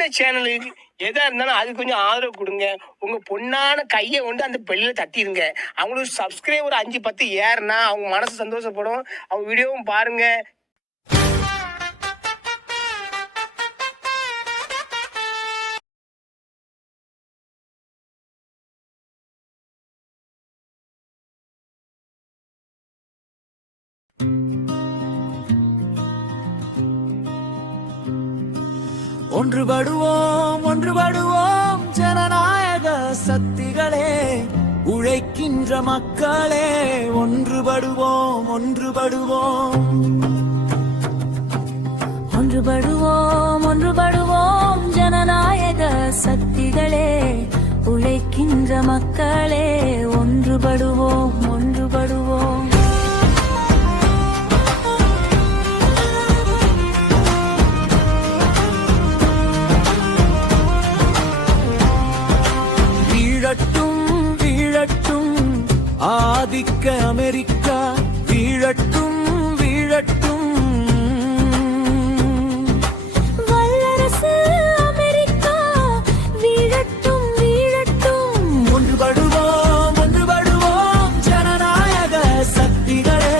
சின்ன சேனலுக்கு எதா இருந்தாலும் அது கொஞ்சம் ஆதரவு கொடுங்க. உங்க பொண்ணான கையை கொண்டு அந்த பெல்லில் தட்டிடுங்க. அவங்களுக்கு சப்ஸ்கிரைபர் 5-10 ஏறுனா அவங்க மனசு சந்தோஷப்படும். அவங்க வீடியோவும் பாருங்க. ஒன்றுபடுவோம் ஜனநாயக சக்திகளே, உழைக்கின்ற மக்களே, ஒன்றுபடுவோம் ஒன்றுபடுவோம் ஜனநாயக சக்திகளே, உழைக்கின்ற மக்களே, ஒன்றுபடுவோம். வீழட்டும் ஆதிக்க அமெரிக்கா, வீழட்டும் வல்லரசு அமெரிக்கா, வீழட்டும். ஒன்றுபடுவோம் ஜனநாயக சக்திகளே,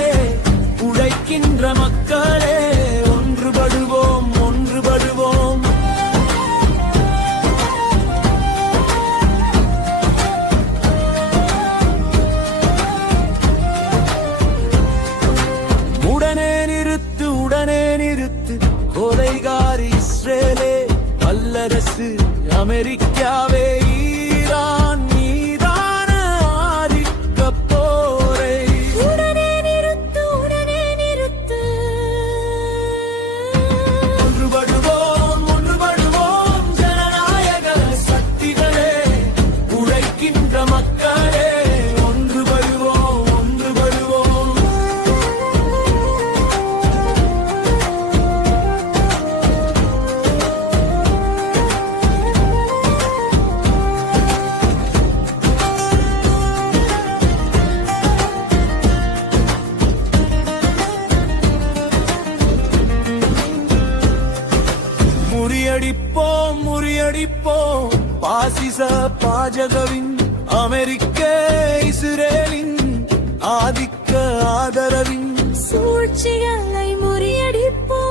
உழைக்கின்ற மக்களே, ஒன்றுபடுவோம். உடனே நிறுத்து கொலைகாரி இஸ்ரேலே, வல்லரசு அமெரிக்காவே, ஈரான் மீதான ஆதிக்க போரை உடனே நிறுத்து. ஒன்றுபடுவோம் ஜனநாயக சக்திகளே, உழைக்கின்ற மக்களே, ஒன்றுபடுவோம். முறியடிப்போம் பாசிச பாஜகவின், அமெரிக்க இஸ்ரேலின் ஆதிக்க ஆதரவின் சூழ்ச்சிகளை முறியடிப்போம்.